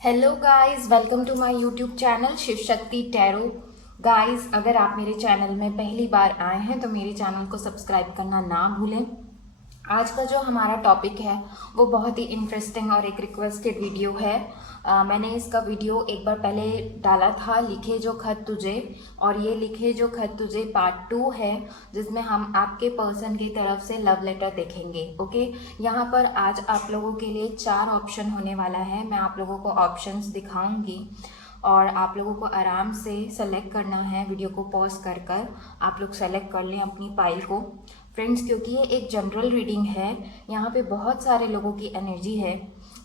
Hello guys, welcome to my YouTube channel Shiv Shakti tarot. Guys, अगर आप मेरे चैनल में पहली बार आए हैं तो मेरे चैनल को सब्सक्राइब करना ना भूलें। आज का जो हमारा टॉपिक है वो बहुत ही इंटरेस्टिंग और एक रिक्वेस्टेड वीडियो है। मैंने इसका वीडियो एक बार पहले डाला था, लिखे जो खत तुझे, और ये लिखे जो खत तुझे पार्ट 2 है, जिसमें हम आपके पर्सन की तरफ से लव लेटर देखेंगे। ओके, यहाँ पर आज आप लोगों के लिए 4 ऑप्शन होने वाला है। मैं आप लोगों को ऑप्शंस दिखाऊंगी और आप लोगों को आराम से सेलेक्ट करना है। वीडियो को पॉज कर कर आप लोग सेलेक्ट कर लें अपनी फाइल को फ्रेंड्स, क्योंकि ये एक जनरल रीडिंग है। यहाँ पे बहुत सारे लोगों की एनर्जी है,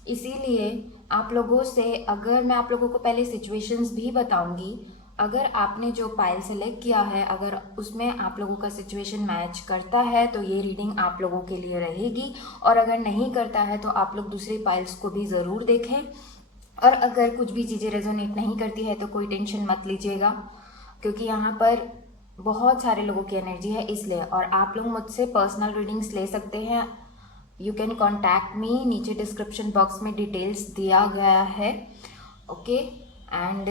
इसीलिए आप लोगों से अगर मैं आप लोगों को पहले सिचुएशंस भी बताऊंगी, अगर आपने जो फाइल सेलेक्ट किया है अगर उसमें आप लोगों का सिचुएशन मैच करता है तो ये रीडिंग आप लोगों के लिए रहेगी, और अगर नहीं करता है तो आप लोग दूसरी फाइल्स को भी ज़रूर देखें। और अगर कुछ भी चीज़ें रेजोनेट नहीं करती है तो कोई टेंशन मत लीजिएगा, क्योंकि यहाँ पर बहुत सारे लोगों की एनर्जी है इसलिए। और आप लोग मुझसे पर्सनल रीडिंग्स ले सकते हैं। यू कैन कॉन्टैक्ट मी, नीचे डिस्क्रिप्शन बॉक्स में डिटेल्स दिया गया है। ओके, एंड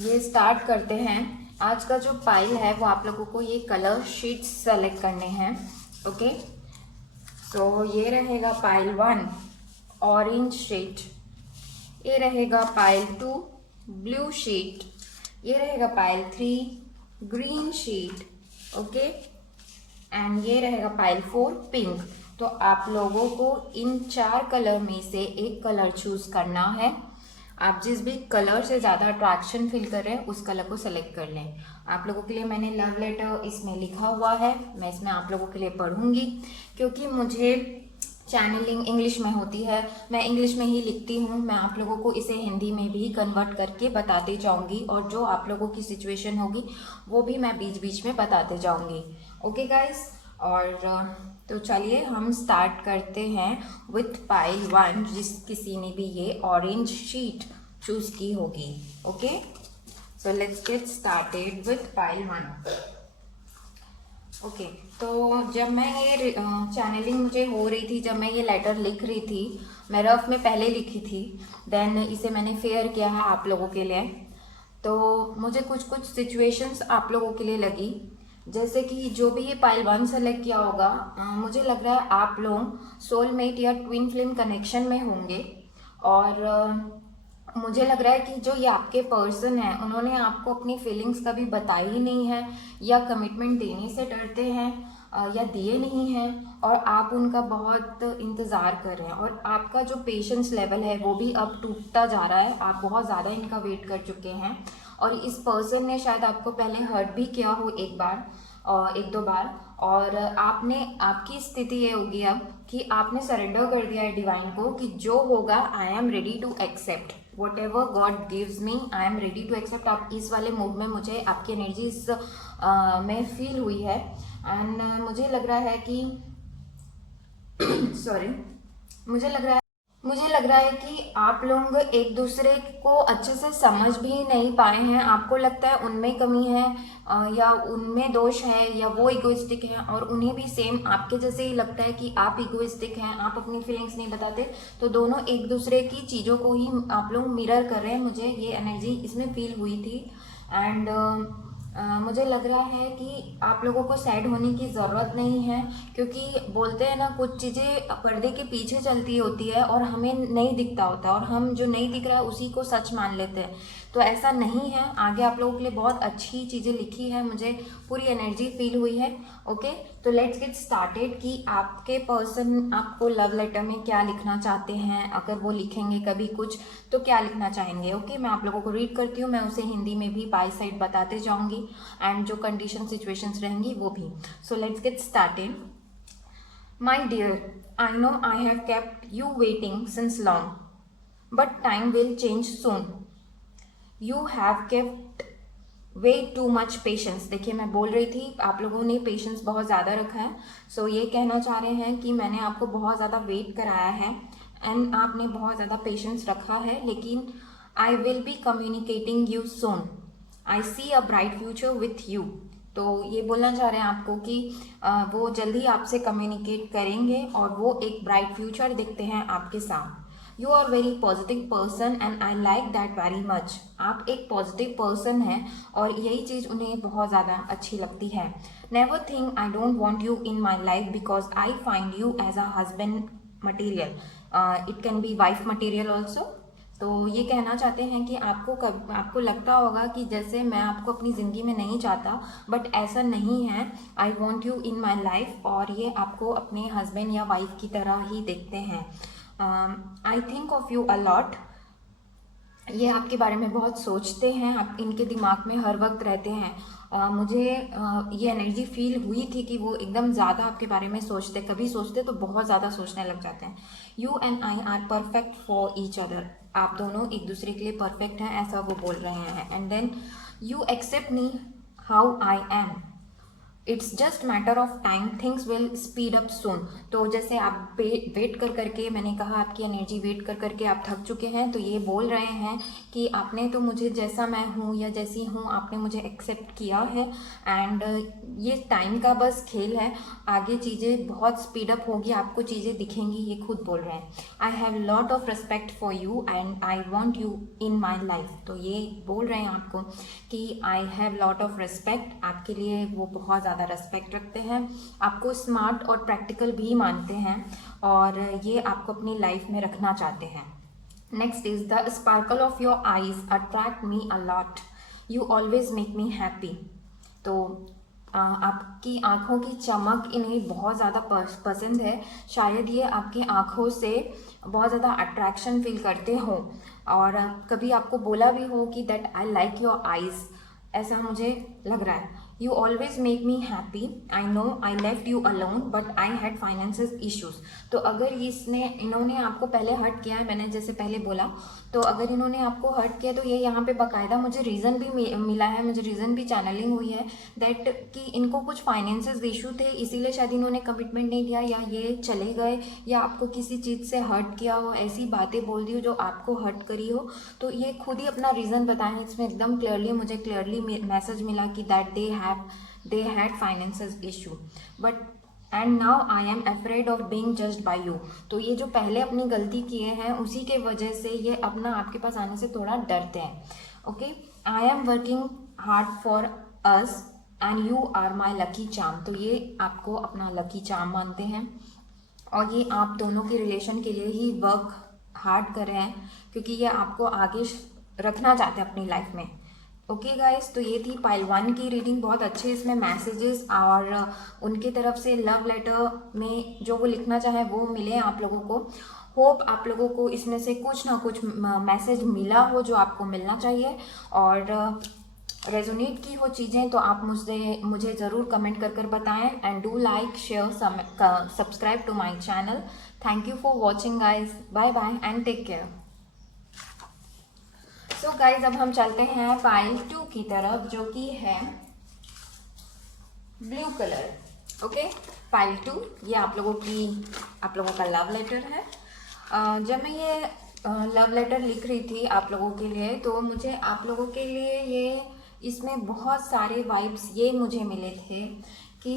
ये स्टार्ट करते हैं। आज का जो फाइल है वो आप लोगों को ये कलर शीट्स सेलेक्ट करने हैं। ओके, सो ये रहेगा फाइल 1 ऑरेंज शीट, ये रहेगा पाइल 2 ब्लू शीट, ये रहेगा pile 3 green sheet. Okay, and ये रहेगा पाइल 4 पिंक। तो आप लोगों को इन 4 कलर में से एक कलर चूज करना है। आप जिस भी कलर से ज़्यादा अट्रैक्शन फील कर रहे हैं उस कलर को सेलेक्ट कर लें। आप लोगों के लिए मैंने लव लेटर इसमें लिखा हुआ है, मैं इसमें आप लोगों के लिए पढ़ूंगी, क्योंकि मुझे चैनलिंग इंग्लिश में होती है, मैं इंग्लिश में ही लिखती हूँ। मैं आप लोगों को इसे हिंदी में भी कन्वर्ट करके बताती जाऊँगी, और जो आप लोगों की सिचुएशन होगी वो भी मैं बीच बीच में बताते जाऊँगी। ओके गाइस, और तो चलिए हम स्टार्ट करते हैं विथ पाइल 1, जिस किसी ने भी ये ऑरेंज शीट चूज़ की होगी। Okay, so let's get started with pile 1। Okay, तो जब मैं ये चैनलिंग मुझे हो रही थी, जब मैं ये लेटर लिख रही थी, मैं रफ में पहले लिखी थी, देन इसे मैंने फेयर किया है आप लोगों के लिए। तो मुझे कुछ कुछ सिचुएशंस आप लोगों के लिए लगी, जैसे कि जो भी ये पाइल 1 सेलेक्ट किया होगा, मुझे लग रहा है आप लोग सोलमेट या ट्विन फ्लेम कनेक्शन में होंगे। और मुझे लग रहा है कि जो ये आपके पर्सन है उन्होंने आपको अपनी फीलिंग्स कभी बताई ही नहीं है, या कमिटमेंट देने से डरते हैं, या दिए नहीं हैं, और आप उनका बहुत इंतज़ार कर रहे हैं। और आपका जो पेशेंस लेवल है वो भी अब टूटता जा रहा है, आप बहुत ज़्यादा इनका वेट कर चुके हैं। और इस पर्सन ने शायद आपको पहले हर्ट भी किया हो एक बार और एक दो बार, और आपकी स्थिति ये होगी अब कि आपने सरेंडर कर दिया है डिवाइन को कि जो होगा I am ready to accept whatever God gives me, I am ready to accept. आप इस वाले मूड में, मुझे आपकी एनर्जी इस में फील हुई है। एंड मुझे लग रहा है कि सॉरी, मुझे लग रहा है कि आप लोग एक दूसरे को अच्छे से समझ भी नहीं पाए हैं। आपको लगता है उनमें कमी है, या उनमें दोष है, या वो इगोइस्टिक हैं, और उन्हें भी सेम आपके जैसे ही लगता है कि आप इगोइस्टिक हैं, आप अपनी फीलिंग्स नहीं बताते। तो दोनों एक दूसरे की चीज़ों को ही आप लोग मिरर कर रहे हैं, मुझे ये एनर्जी इसमें फील हुई थी। एंड मुझे लग रहा है कि आप लोगों को सैड होने की ज़रूरत नहीं है, क्योंकि बोलते हैं ना, कुछ चीज़ें पर्दे के पीछे चलती होती है और हमें नहीं दिखता होता, और हम जो नहीं दिख रहा है उसी को सच मान लेते हैं। तो ऐसा नहीं है, आगे आप लोगों के लिए बहुत अच्छी चीज़ें लिखी है, मुझे पूरी एनर्जी फील हुई है। ओके, तो लेट्स गेट स्टार्टेड कि आपके पर्सन आपको लव लेटर में क्या लिखना चाहते हैं, अगर वो लिखेंगे कभी कुछ तो क्या लिखना चाहेंगे। ओके, मैं आप लोगों को रीड करती हूँ, मैं उसे हिंदी में भी बाय साइड बताते जाऊँगी, एंड जो कंडीशन सिचुएशंस रहेंगी वो भी। So let's get started. My dear, I know I have kept you waiting since long, but time will change soon. You have kept way too much patience. देखिए, मैं बोल रही थी आप लोगों ने पेशेंस बहुत ज़्यादा रखा है। सो ये कहना चाह रहे हैं कि मैंने आपको बहुत ज़्यादा वेट कराया है, एंड आपने बहुत ज़्यादा पेशेंस रखा है, लेकिन I will be communicating you soon. I see a bright future with you. तो ये बोलना चाह रहे हैं आपको कि वो जल्दी आपसे कम्युनिकेट करेंगे और वो एक ब्राइट फ्यूचर देखते हैं आपके साथ। You are very positive person and I like that very much. आप एक पॉजिटिव पर्सन हैं और यही चीज़ उन्हें बहुत ज़्यादा अच्छी लगती है। Never think I don't want you in my life because I find you as a husband material, it can be wife material also. तो ये कहना चाहते हैं कि आपको लगता होगा कि जैसे मैं आपको अपनी ज़िंदगी में नहीं चाहता, बट ऐसा नहीं है। I want you in my life, और ये आपको अपने हस्बैंड या वाइफ की तरह ही देखते हैं। I think of you a lot, ये आपके बारे में बहुत सोचते हैं, आप इनके दिमाग में हर वक्त रहते हैं। मुझे ये एनर्जी फील हुई थी कि वो एकदम ज़्यादा आपके बारे में सोचते, कभी सोचते तो बहुत ज़्यादा सोचने लग जाते हैं। You and I R perfect for each other, आप दोनों एक दूसरे के लिए परफेक्ट हैं, ऐसा वो बोल रहे हैं। And then you accept me how I am, it's just matter of time, things will speed up soon. तो जैसे आप वेट कर करके, मैंने कहा आपकी एनर्जी वेट कर करके आप थक चुके हैं, तो ये बोल रहे हैं कि आपने तो मुझे जैसा मैं हूँ या जैसी हूँ आपने मुझे एक्सेप्ट किया है, एंड ये टाइम का बस खेल है, आगे चीज़ें बहुत स्पीड अप होगी, आपको चीज़ें दिखेंगी, ये खुद बोल रहे हैं। I have lot of respect for you and I want you in my life, तो ये बोल रहे हैं आपको कि I have lot of respect, आपके लिए वो बहुत ज़्यादा रिस्पेक्ट रखते हैं, आपको स्मार्ट और प्रैक्टिकल भी मानते हैं, और ये आपको अपनी लाइफ में रखना चाहते हैं। Next is the sparkle of your eyes attract me a lot, you always make me happy. तो आपकी आँखों की चमक इन्हें बहुत ज़्यादा पसंद है, शायद ये आपकी आँखों से बहुत ज़्यादा अट्रैक्शन फील करते हो, और कभी आपको बोला भी हो कि that I like your eyes, ऐसा मुझे लग रहा है। You always make me happy, I know I left you alone but I had financial issues. तो अगर इन्होंने आपको पहले हर्ट किया है, मैंने जैसे पहले बोला, तो अगर इन्होंने आपको हर्ट किया तो ये यहाँ पे बाकायदा मुझे रीज़न भी मिला है, मुझे रीज़न भी चैनलिंग हुई है दैट कि इनको कुछ फाइनेंशियल इशू थे, इसीलिए शायद इन्होंने कमिटमेंट नहीं दिया, या ये चले गए, या आपको किसी चीज़ से हर्ट किया हो, ऐसी बातें बोल दी हो जो आपको हर्ट करी हो। तो ये खुद ही अपना रीज़न बताएं, इसमें एकदम मुझे क्लियरली मैसेज मिला कि that they had financial issue but and now I am afraid of being judged by you। तो ये जो पहले अपनी गलती किए हैं उसी के वजह से ये अपना आपके पास आने से थोड़ा डरते हैं। Okay, I am working hard for us and you are my lucky charm. तो ये आपको अपना लकी चार्म मानते हैं, और ये आप दोनों के रिलेशन के लिए ही वर्क हार्ड कर रहे हैं, क्योंकि ये आपको आगे रखना चाहते हैं अपनी लाइफ में। ओके गाइस, तो ये थी पाइल 1 की रीडिंग। बहुत अच्छे इसमें मैसेजेस और उनके तरफ से लव लेटर में जो वो लिखना चाहे वो मिले आप लोगों को। होप आप लोगों को इसमें से कुछ ना कुछ मैसेज मिला हो जो आपको मिलना चाहिए, और रेजोनेट की हो चीज़ें तो आप मुझे ज़रूर कमेंट कर बताएं, and do like share subscribe to my channel. Thank you for watching guys, bye bye and take care. So guys, अब हम चलते हैं पाइल 2 की तरफ, जो कि है ब्लू कलर। ओके, पाइल 2 ये आप लोगों का लव लेटर है। जब मैं ये लव लेटर लिख रही थी आप लोगों के लिए, तो मुझे आप लोगों के लिए इसमें बहुत सारे वाइब्स ये मुझे मिले थे कि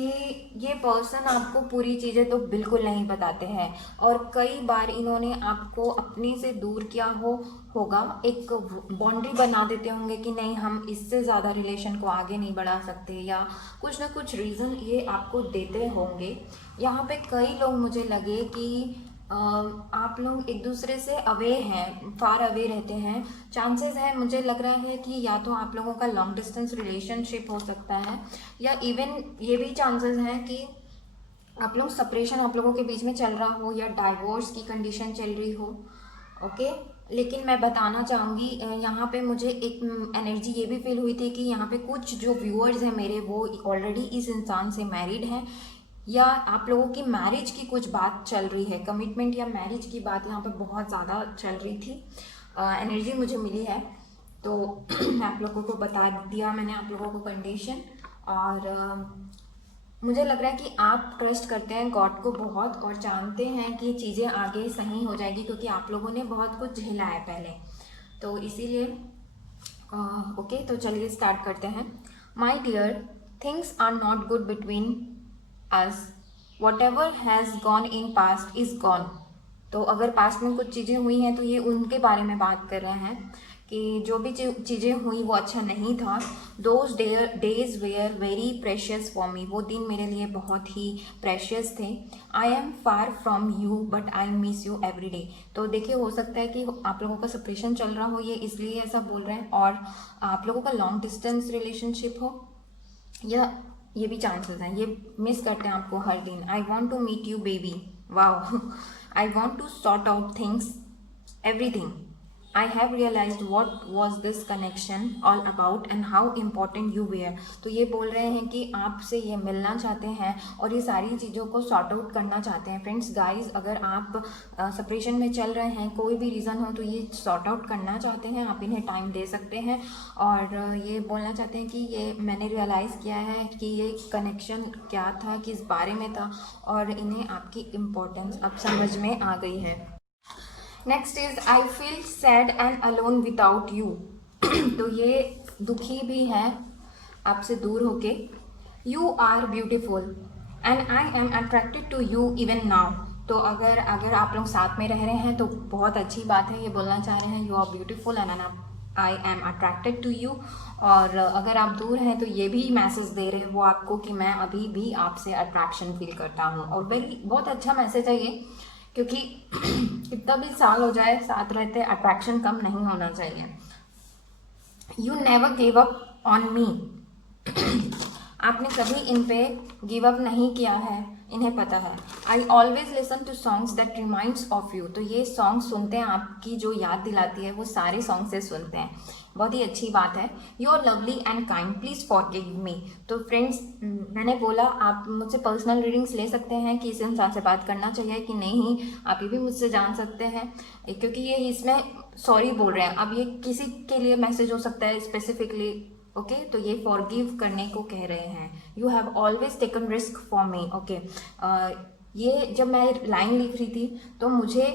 ये पर्सन आपको पूरी चीज़ें तो बिल्कुल नहीं बताते हैं, और कई बार इन्होंने आपको अपने से दूर किया होगा, एक बाउंड्री बना देते होंगे कि नहीं हम इससे ज़्यादा रिलेशन को आगे नहीं बढ़ा सकते, या कुछ ना कुछ रीज़न ये आपको देते होंगे। यहाँ पे कई लोग मुझे लगे कि आप लोग एक दूसरे से अवे हैं, फार अवे रहते हैं। चांसेस है, मुझे लग रहा है कि या तो आप लोगों का लॉन्ग डिस्टेंस रिलेशनशिप हो सकता है, या इवन ये भी चांसेस हैं कि आप लोग सेपरेशन आप लोगों के बीच में चल रहा हो, या डाइवोर्स की कंडीशन चल रही हो। ओके, लेकिन मैं बताना चाहूँगी यहाँ पे मुझे एक एनर्जी ये भी फील हुई थी कि यहाँ पे कुछ जो व्यूअर्स हैं मेरे, वो ऑलरेडी इस इंसान से मैरिड हैं, या आप लोगों की मैरिज की कुछ बात चल रही है, कमिटमेंट या मैरिज की बात यहाँ पे बहुत ज़्यादा चल रही थी। एनर्जी मुझे मिली है, तो मैं आप लोगों को बता दिया मैंने आप लोगों को कंडीशन। और मुझे लग रहा है कि आप ट्रस्ट करते हैं गॉड को बहुत, और जानते हैं कि चीज़ें आगे सही हो जाएगी, क्योंकि आप लोगों ने बहुत कुछ झेला है पहले, तो इसीलिए ओके, तो चलिए स्टार्ट करते हैं। My dear, things are not good between us, whatever has gone in past is gone, तो अगर पास्ट में कुछ चीज़ें हुई हैं तो ये उनके बारे में बात कर रहे हैं कि जो भी चीज़ें हुई वो अच्छा नहीं था। Those days were very precious for me, वो दिन मेरे लिए बहुत ही प्रेशियस थे। I am far from you but I miss you every day. तो देखिए, हो सकता है कि आप लोगों का सेपरेशन चल रहा हो, ये इसलिए ऐसा बोल रहे हैं, और आप लोगों का लॉन्ग डिस्टेंस रिलेशनशिप हो, या ये भी चांसेस हैं, ये मिस करते हैं आपको हर दिन। I want to meet you baby, wow. I want to sort out things everything. I have realized what was this connection all about and how important you were. तो ये बोल रहे हैं कि आपसे ये मिलना चाहते हैं और ये सारी चीज़ों को सॉर्ट आउट करना चाहते हैं। फ्रेंड्स, गाइस, अगर आप सेपरेशन में चल रहे हैं, कोई भी रीज़न हो, तो ये सॉर्ट आउट करना चाहते हैं, आप इन्हें टाइम दे सकते हैं और ये बोलना चाहते हैं कि ये मैंने रियलाइज़ किया है कि ये कनेक्शन क्या था, किस बारे में था, और इन्हें आपकी इम्पोर्टेंस अब समझ में आ गई है। Next is I feel sad and alone without you. तो ये दुखी भी है आपसे दूर होके। You are beautiful and I am attracted to you even now. तो अगर आप लोग साथ में रह रहे हैं तो बहुत अच्छी बात है, ये बोलना चाह रहे हैं you are beautiful and I am attracted to you. और अगर आप दूर हैं तो ये भी मैसेज दे रहे हैं वो आपको कि मैं अभी भी आपसे अट्रैक्शन फील करता हूँ। और बहुत अच्छा मैसेज है ये, क्योंकि कितना भी साल हो जाए साथ रहते, अट्रैक्शन कम नहीं होना चाहिए। You never give up on मी। आपने कभी इन पे गिव अप नहीं किया है, इन्हें पता है। I always listen to songs that reminds of you. तो ये सॉन्ग सुनते हैं, आपकी जो याद दिलाती है वो सारे सॉन्ग से सुनते हैं, बहुत ही अच्छी बात है। You are lovely and kind, please forgive me. तो फ्रेंड्स, मैंने बोला आप मुझसे पर्सनल रीडिंग्स ले सकते हैं कि इस इंसान से बात करना चाहिए कि नहीं, आप ये भी मुझसे जान सकते हैं, क्योंकि ये इसमें सॉरी बोल रहे हैं। अब ये किसी के लिए मैसेज हो सकता है स्पेसिफिकली, ओके, तो ये फॉरगिव करने को कह रहे हैं। You have always taken risk for me, okay. ये जब मैं लाइन लिख रही थी तो मुझे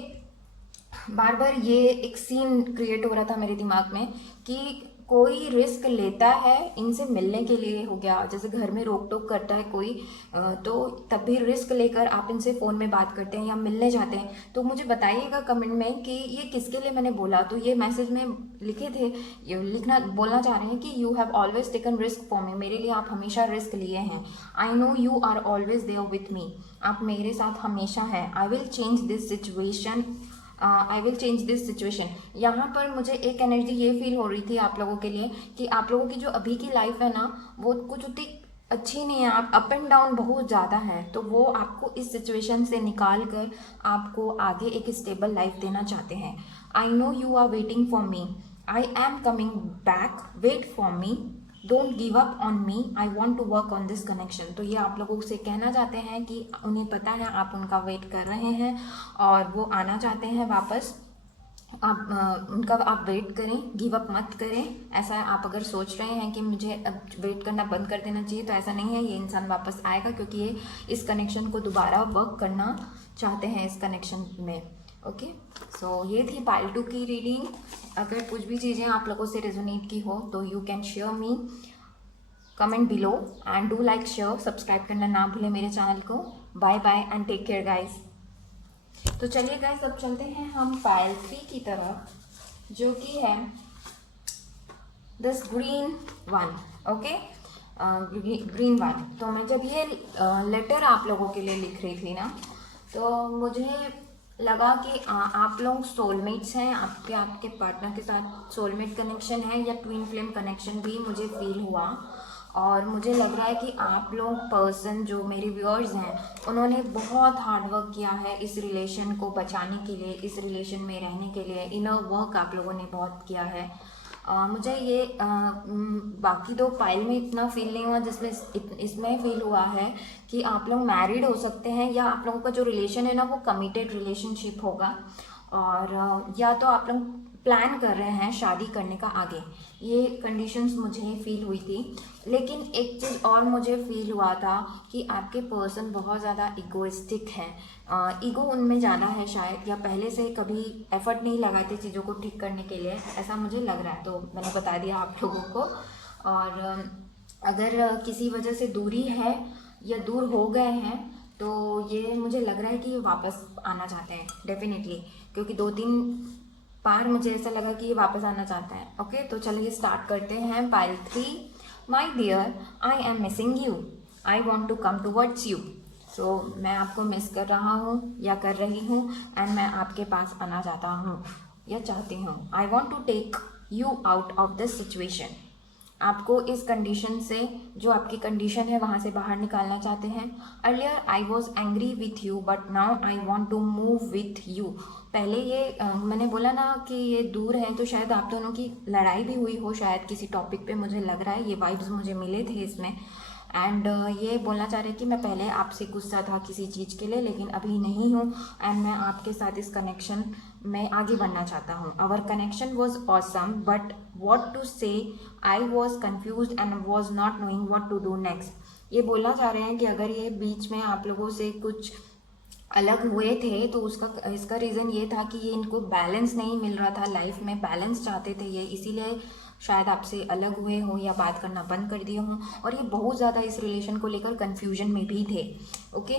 बार बार ये एक सीन क्रिएट हो रहा था मेरे दिमाग में कि कोई रिस्क लेता है इनसे मिलने के लिए, हो गया जैसे घर में रोक टोक करता है कोई, तो तब भी रिस्क लेकर आप इनसे फ़ोन में बात करते हैं या मिलने जाते हैं। तो मुझे बताइएगा कमेंट में कि ये किसके लिए मैंने बोला। तो ये मैसेज में लिखे थे, ये बोलना चाह रहे हैं कि you have always taken risk for me, मेरे लिए आप हमेशा रिस्क लिए हैं। I know you are always there with me, आप मेरे साथ हमेशा हैं। I will change this situation, I will change this situation. यहाँ पर मुझे एक एनर्जी ये फील हो रही थी आप लोगों के लिए कि आप लोगों की जो अभी की लाइफ है ना, वो कुछ उतनी अच्छी नहीं है, आप अप एंड डाउन बहुत ज़्यादा है। तो वो आपको इस सिचुएशन से निकाल कर आपको आगे एक स्टेबल लाइफ देना चाहते हैं। I know you are waiting for me, I am coming back, wait for me, don't give up on me, I want to work on this connection. तो ये आप लोगों से कहना चाहते हैं कि उन्हें पता है आप उनका वेट कर रहे हैं और वो आना चाहते हैं वापस। आप उनका आप वेट करें, गिव अप मत करें। ऐसा आप अगर सोच रहे हैं कि मुझे अब वेट करना बंद कर देना चाहिए, तो ऐसा नहीं है, ये इंसान वापस आएगा, क्योंकि ये इस कनेक्शन को दोबारा वर्क करना चाहते हैं इस कनेक्शन में, ओके। सो ये थी पाइल 2 की रीडिंग। अगर कुछ भी चीज़ें आप लोगों से रेजोनेट की हो तो you can share me comment below and do like, share, subscribe करना ना भूलें मेरे चैनल को। Bye bye and take care guys. तो चलिए गाइस, अब चलते हैं हम पाइल 3 की तरफ, जो कि है this green one, okay, green one. तो मैं जब ये लेटर आप लोगों के लिए लिख रही थी ना, तो मुझे लगा कि आप लोग सोलमेट्स हैं, आपके पार्टनर के साथ सोलमेट कनेक्शन है या ट्विन फ्लेम कनेक्शन भी मुझे फील हुआ। और मुझे लग रहा है कि आप लोग पर्सन जो मेरे व्यूअर्स हैं उन्होंने बहुत हार्ड वर्क किया है इस रिलेशन को बचाने के लिए, इस रिलेशन में रहने के लिए। इनर वर्क आप लोगों ने बहुत किया है। मुझे ये बाकी 2 पाइल में इतना फील नहीं हुआ जिसमें इसमें फील हुआ है कि आप लोग मैरिड हो सकते हैं, या आप लोगों का जो रिलेशन है ना वो कमिटेड रिलेशनशिप होगा, और या तो आप लोग प्लान कर रहे हैं शादी करने का आगे। ये कंडीशंस मुझे फील हुई थी। लेकिन एक चीज़ और मुझे फील हुआ था कि आपके पर्सन बहुत ज़्यादा इगोइस्टिक हैं, ईगो उनमें ज़्यादा है शायद, या पहले से कभी एफर्ट नहीं लगाते चीज़ों को ठीक करने के लिए, ऐसा मुझे लग रहा है। तो मैंने बता दिया आप लोगों को। और अगर किसी वजह से दूरी है या दूर हो गए हैं तो ये मुझे लग रहा है कि वापस आना चाहते हैं डेफिनेटली, क्योंकि 2-3 बार मुझे ऐसा लगा कि ये वापस आना चाहता है। ओके, तो चलिए स्टार्ट करते हैं। Pile 3, my dear I am missing you, I want to come towards you. So मैं आपको मिस कर रहा हूँ या कर रही हूँ, एंड मैं आपके पास आना चाहता हूँ या चाहती हूँ। I want to take you out of this situation. आपको इस कंडीशन से, जो आपकी कंडीशन है वहाँ से बाहर निकालना चाहते हैं। Earlier I was angry with you but now I want to move with you. पहले ये मैंने बोला ना कि ये दूर है, तो शायद आप दोनों की लड़ाई भी हुई हो शायद किसी टॉपिक पे, मुझे लग रहा है ये वाइब्स मुझे मिले थे इसमें। एंड ये बोलना चाह रहे कि मैं पहले आपसे गुस्सा था किसी चीज़ के लिए, लेकिन अभी नहीं हूँ, एंड मैं आपके साथ इस कनेक्शन में आगे बढ़ना चाहता हूँ। Our connection was awesome but what to say, I was confuse and was not knowing what to do next. ये बोलना चाह रहे हैं कि अगर ये बीच में आप लोगों से कुछ अलग हुए थे तो इसका रीज़न ये था कि ये इनको बैलेंस नहीं मिल रहा था, लाइफ में बैलेंस चाहते थे ये, इसीलिए शायद आपसे अलग हुए हों या बात करना बंद कर दिए हों, और ये बहुत ज़्यादा इस रिलेशन को लेकर कन्फ्यूजन में भी थे। ओके,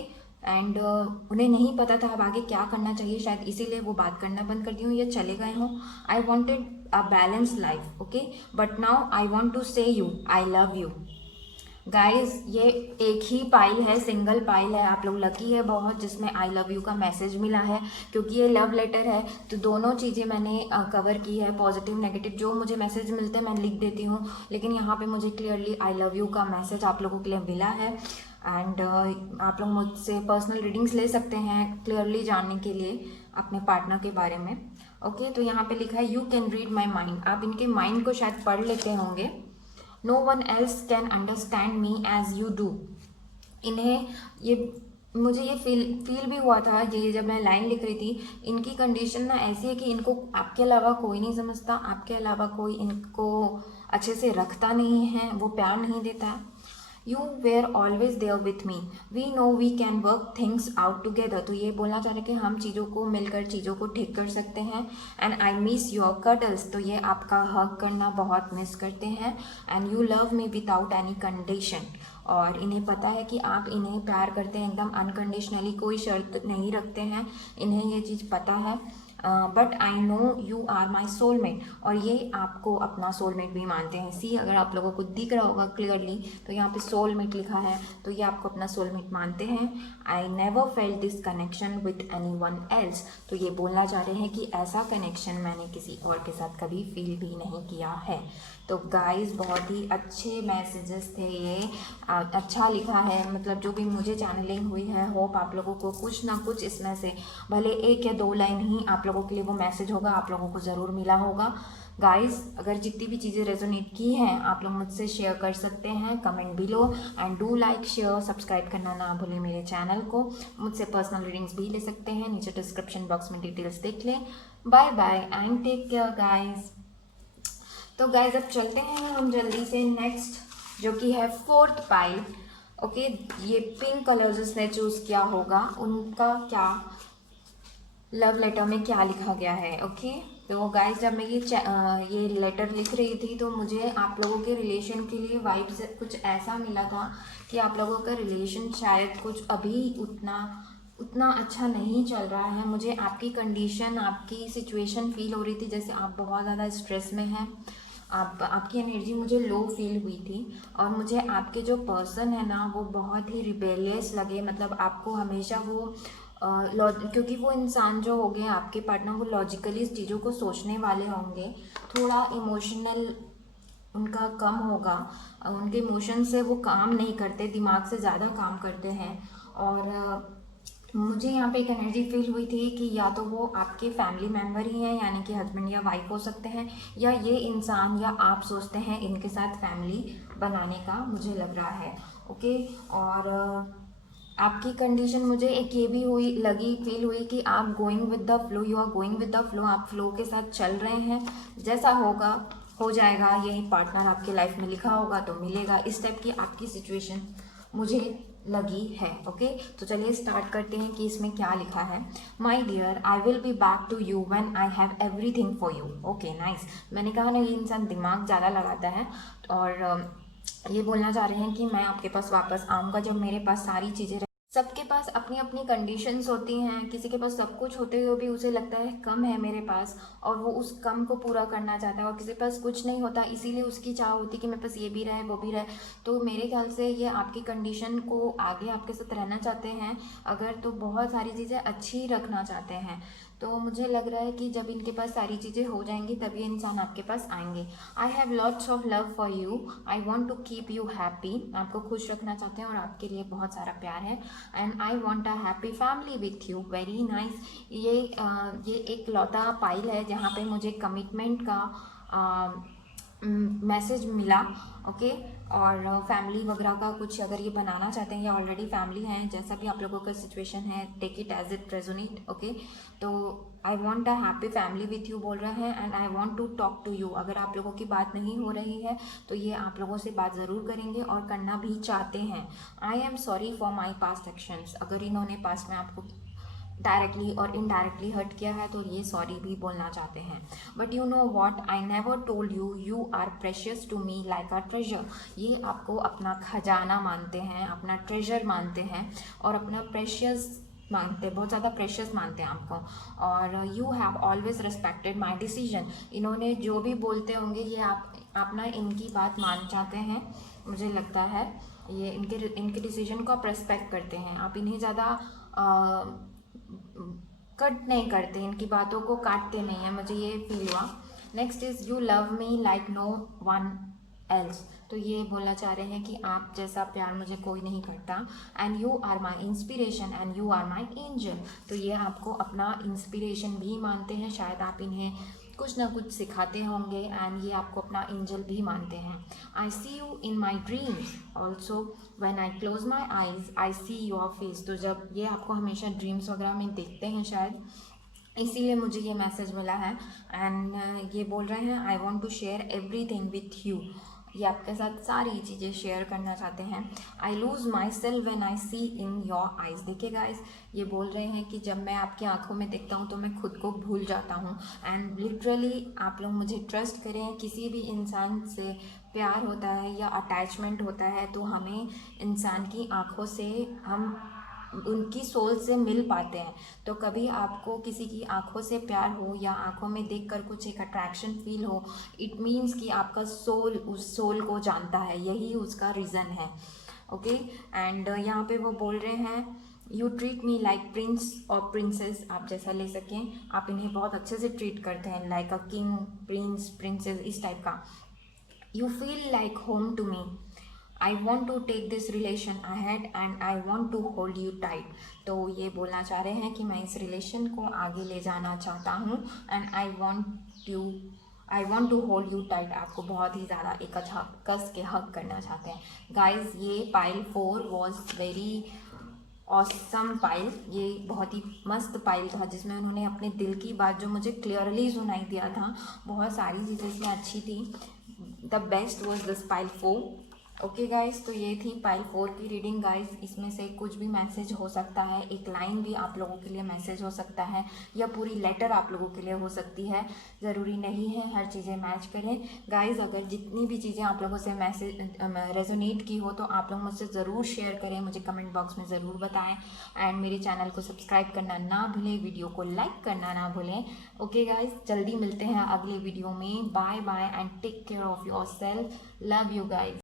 एंड उन्हें नहीं पता था अब आगे क्या करना चाहिए, शायद इसीलिए वो बात करना बंद कर दी हों या चले गए हों। I wanted a balance life, okay, but now I want to say you I love you. Guys ये एक ही पाइल है, सिंगल पाइल है, आप लोग लकी है बहुत जिसमें आई लव यू का मैसेज मिला है, क्योंकि ये लव लेटर है। तो दोनों चीज़ें मैंने कवर की है, पॉजिटिव नेगेटिव, जो मुझे मैसेज मिलते हैं मैं लिख देती हूँ, लेकिन यहाँ पे मुझे क्लियरली आई लव यू का मैसेज आप लोगों के लिए मिला है। एंड आप लोग मुझसे पर्सनल रीडिंग्स ले सकते हैं क्लियरली जानने के लिए अपने पार्टनर के बारे में। ओके, तो यहाँ पे लिखा है you can read my mind. आप इनके माइंड को शायद पढ़ लेते होंगे। No one else can understand me as you do। इन्हें ये मुझे ये फील भी हुआ था, ये जब मैं लाइन लिख रही थी, इनकी कंडीशन ना ऐसी है कि इनको आपके अलावा कोई नहीं समझता, आपके अलावा कोई इनको अच्छे से रखता नहीं है, वो प्यार नहीं देता। You were always there with me, we know we can work things out together. तो ये बोलना चाह रहे कि हम चीज़ों को मिलकर चीज़ों को ठीक कर सकते हैं। And I miss your cuddles, तो ये आपका हक करना बहुत मिस करते हैं। And you love me without any condition, और इन्हें पता है कि आप इन्हें प्यार करते हैं एकदम अनकंडीशनली, कोई शर्त नहीं रखते हैं, इन्हें ये चीज़ पता है। But I know you are my soulmate, और ये आपको अपना सोलमेट भी मानते हैं। सी, अगर आप लोगों को दिख रहा होगा क्लियरली तो यहाँ पे सोलमेट लिखा है, तो ये आपको अपना सोलमेट मानते हैं। I never felt this connection with any one else, तो ये बोलना चाह रहे हैं कि ऐसा कनेक्शन मैंने किसी और के साथ कभी फील भी नहीं किया है। तो गाइस बहुत ही अच्छे मैसेजेस थे ये, अच्छा लिखा है, मतलब जो भी मुझे चैनलिंग हुई है, होप आप लोगों को कुछ ना कुछ इसमें से भले 1 या 2 लाइन ही आप लोगों के लिए वो मैसेज होगा, आप लोगों को ज़रूर मिला होगा। गाइस अगर जितनी भी चीज़ें रेजोनेट की हैं आप लोग मुझसे शेयर कर सकते हैं comment below, and do like share subscribe करना ना भूलें मेरे चैनल को। मुझसे पर्सनल रीडिंग्स भी ले सकते हैं, नीचे डिस्क्रिप्शन बॉक्स में डिटेल्स देख लें। Bye bye and take care guys. तो गाइज अब चलते हैं हम जल्दी से नेक्स्ट, जो कि है 4th पाइल। ओके, ये पिंक कलर जिसने चूज़ किया होगा उनका क्या लव लेटर में क्या लिखा गया है। ओके, तो गाइज जब मैं ये लेटर लिख रही थी तो मुझे आप लोगों के रिलेशन के लिए वाइब्स कुछ ऐसा मिला था कि आप लोगों का रिलेशन शायद कुछ अभी उतना अच्छा नहीं चल रहा है। मुझे आपकी कंडीशन, आपकी सिचुएशन फील हो रही थी जैसे आप बहुत ज़्यादा स्ट्रेस में हैं, आपकी एनर्जी मुझे लो फील हुई थी, और मुझे आपके जो पर्सन है ना वो बहुत ही रिबेलियस लगे। मतलब आपको हमेशा वो क्योंकि वो इंसान जो हो गए आपके पार्टनर, वो लॉजिकली इस चीज़ों को सोचने वाले होंगे, थोड़ा इमोशनल उनका कम होगा, उनके इमोशन से वो काम नहीं करते, दिमाग से ज़्यादा काम करते हैं। और मुझे यहाँ पे एक एनर्जी फील हुई थी कि या तो वो आपके फैमिली मेम्बर ही हैं, यानी कि हस्बैंड या वाइफ हो सकते हैं, या ये इंसान या आप सोचते हैं इनके साथ फैमिली बनाने का, मुझे लग रहा है। ओके, और आपकी कंडीशन मुझे एक ये भी फील हुई कि आप going with the flow, you are going with the flow, आप फ्लो के साथ चल रहे हैं, जैसा होगा हो जाएगा, यही पार्टनर आपके लाइफ में लिखा होगा तो मिलेगा, इस टाइप की आपकी सिचुएशन मुझे लगी है। ओके, तो चलिए स्टार्ट करते हैं कि इसमें क्या लिखा है। My dear I will be back to you when I have everything for you. Okay nice, मैंने कहा ना ये इंसान दिमाग ज़्यादा लगाता है, और ये बोलना चाह रहे हैं कि मैं आपके पास वापस आऊँगा जब मेरे पास सारी चीज़ें सबके पास अपनी अपनी कंडीशंस होती हैं, किसी के पास सब कुछ होते हुए भी उसे लगता है कम है मेरे पास और वो उस कम को पूरा करना चाहता है, और किसी के पास कुछ नहीं होता इसीलिए उसकी चाह होती कि मेरे पास ये भी रहे वो भी रहे। तो मेरे ख्याल से ये आपकी कंडीशन को आगे आपके साथ रहना चाहते हैं अगर, तो बहुत सारी चीज़ें अच्छी रखना चाहते हैं। तो मुझे लग रहा है कि जब इनके पास सारी चीज़ें हो जाएंगी तब ये इंसान आपके पास आएंगे। I have lots of love for you, I want to keep you happy, आपको खुश रखना चाहते हैं और आपके लिए बहुत सारा प्यार है। And I want a happy family with you, very nice. ये एक लौता पाइल है जहाँ पे मुझे कमिटमेंट का मैसेज मिला। ओके, और फैमिली वगैरह का कुछ अगर ये बनाना चाहते हैं या ऑलरेडी फैमिली हैं, जैसा भी आप लोगों का सिचुएशन है, take it as it resonate. Okay, तो I want a happy family with you बोल रहे हैं and I want to talk to you. अगर आप लोगों की बात नहीं हो रही है तो ये आप लोगों से बात ज़रूर करेंगे और करना भी चाहते हैं। I am sorry for my past actions, अगर इन्होंने पास्ट में आपको डायरेक्टली और इनडायरेक्टली हर्ट किया है तो ये सॉरी भी बोलना चाहते हैं। But you know what, I never told you, you are precious to me like a treasure. ये आपको अपना खजाना मानते हैं, अपना ट्रेजर मानते हैं और अपना प्रेशियस मानते हैं, बहुत ज़्यादा प्रेशियस मानते हैं आपको। और you have always respected my decision, इन्होंने जो भी बोलते होंगे ये आप ना इनकी बात मान चाहते हैं, मुझे लगता है ये इनके डिसीजन को आप रेस्पेक्ट करते हैं, आप इन्हें ज़्यादा कट नहीं करते, इनकी बातों को काटते नहीं हैं, मुझे ये फील हुआ। Next is you love me like no one else, तो ये बोलना चाह रहे हैं कि आप जैसा प्यार मुझे कोई नहीं करता। And you are my inspiration and you are my angel, तो ये आपको अपना इंस्पिरेशन भी मानते हैं, शायद आप इन्हें कुछ ना कुछ सिखाते होंगे एंड ये आपको अपना एंजल भी मानते हैं। I see you in my dreams also, when I close my eyes I see your face, तो जब ये आपको हमेशा ड्रीम्स वगैरह में देखते हैं शायद, इसीलिए मुझे ये मैसेज मिला है। एंड ये बोल रहे हैं I want to share everything with you, ये आपके साथ सारी चीज़ें शेयर करना चाहते हैं। I lose myself when I see in your eyes, देखिए गाइस ये बोल रहे हैं कि जब मैं आपकी आंखों में देखता हूँ तो मैं खुद को भूल जाता हूँ। एंड लिटरली आप लोग मुझे ट्रस्ट करें, किसी भी इंसान से प्यार होता है या अटैचमेंट होता है तो हमें इंसान की आंखों से हम उनकी सोल से मिल पाते हैं। तो कभी आपको किसी की आंखों से प्यार हो या आंखों में देखकर कुछ एक अट्रैक्शन फील हो, इट मीन्स कि आपका सोल उस सोल को जानता है, यही उसका रीज़न है। ओके, एंड यहाँ पे वो बोल रहे हैं you treat me like Prince और प्रिंसेस, आप जैसा ले सकें, आप इन्हें बहुत अच्छे से ट्रीट करते हैं, like a king, prince, princess, इस टाइप का। You feel like home to me, I want to take this relation ahead and I want to hold you tight, तो ये बोलना चाह रहे हैं कि मैं इस रिलेशन को आगे ले जाना चाहता हूँ and I want to hold you tight, आपको बहुत ही ज़्यादा एक अच्छा कस के हक करना चाहते हैं। गाइज ये pile 4 was very awesome pile, ये बहुत ही मस्त पाइल था जिसमें उन्होंने अपने दिल की बात जो मुझे क्लियरली सुनाई दिया था, बहुत सारी चीज़ें इसमें अच्छी थी। The best was this pile 4। Okay guys, तो ये थी पाइल 4 की रीडिंग। गाइस इसमें से कुछ भी मैसेज हो सकता है, एक लाइन भी आप लोगों के लिए मैसेज हो सकता है या पूरी लेटर आप लोगों के लिए हो सकती है, ज़रूरी नहीं है हर चीज़ें मैच करें। गाइस अगर जितनी भी चीज़ें आप लोगों से मैसेज रेजोनेट की हो तो आप लोग मुझसे ज़रूर शेयर करें, मुझे कमेंट बॉक्स में ज़रूर बताएं एंड मेरे चैनल को सब्सक्राइब करना ना भूलें, वीडियो को लाइक करना ना भूलें। ओके गाइस, जल्दी मिलते हैं अगले वीडियो में, bye bye and take care of yourself, love you guys.